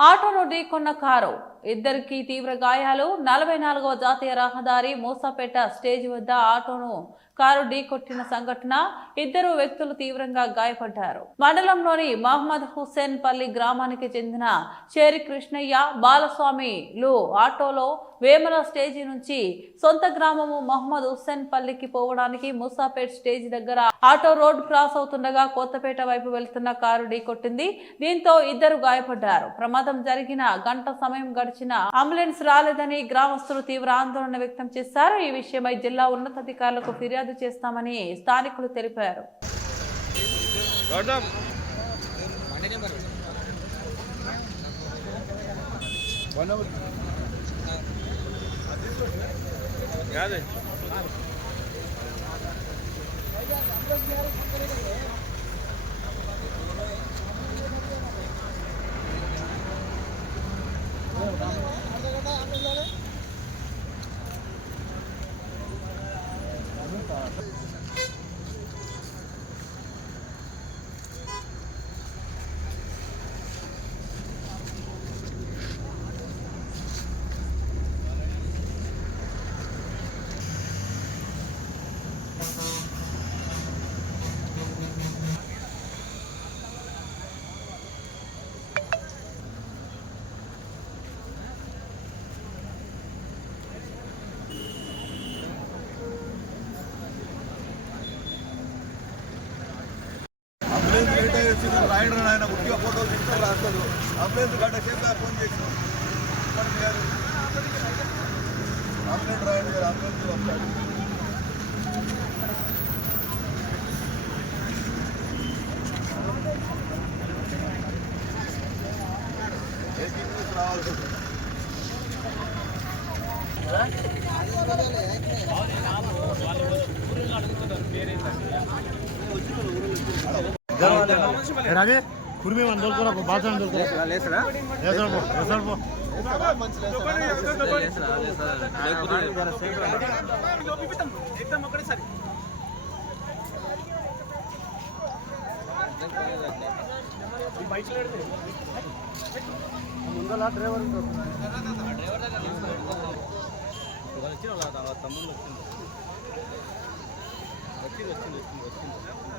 ఆటోను ఢీకొన్న కారు ఇద్దరికి తీవ్ర గాయాలు. నలభై నాలుగవ జాతీయ రహదారి మూసాపేట స్టేజ్ వద్ద ఆటోను కారు ఢీకొట్టిన సంఘటన. ఇద్దరు వ్యక్తులు తీవ్రంగా గాయపడ్డారు. మండలంలోని మహమ్మద్ హుస్సేన్ పల్లి గ్రామానికి చెందిన చేరి కృష్ణయ్య బాలస్వామిలు ఆటోలో వేమల స్టేజి నుంచి సొంత గ్రామము మహమ్మద్ హుస్సేన్ పల్లికి పోవడానికి మూసాపేట్ స్టేజ్ దగ్గర ఆటో రోడ్ క్రాస్ అవుతుండగా కొత్తపేట వైపు వెళ్తున్న కారు ఢీకొట్టింది. దీంతో ఇద్దరు గాయపడ్డారు. ప్రమాదం జరిగిన గంట సమయం గడిచిన అంబులెన్స్ రాలేదని గ్రామస్తులు తీవ్ర ఆందోళన వ్యక్తం చేశారు. ఈ విషయమై జిల్లా ఉన్నతాధికారులకు ఫిర్యాదు చేస్తామని స్థానికులు తెలిపారు. కాదు అంబులెన్స్ లేట్ అయ్యేసింది రాయడం ఆయన ముఖ్య ఫోటోలు తీసుకొని రాస్తాడు అంబులెన్స్ గంట సేపు ఫోన్ చేసినాం అంబులెన్స్ రాయండి గారు అంబులెన్స్ వస్తాడు బ్రేకింగ్ న్యూస్ రావాలి రాజే కుర్మి మన దొరుకురా? బాత్రూమ్ దొరుకురా లేసరా లేసరా పో ముందర డ్రైవర్ తమ్ముళ్ళు వచ్చింది వచ్చింది వచ్చింది వచ్చింది వచ్చింది.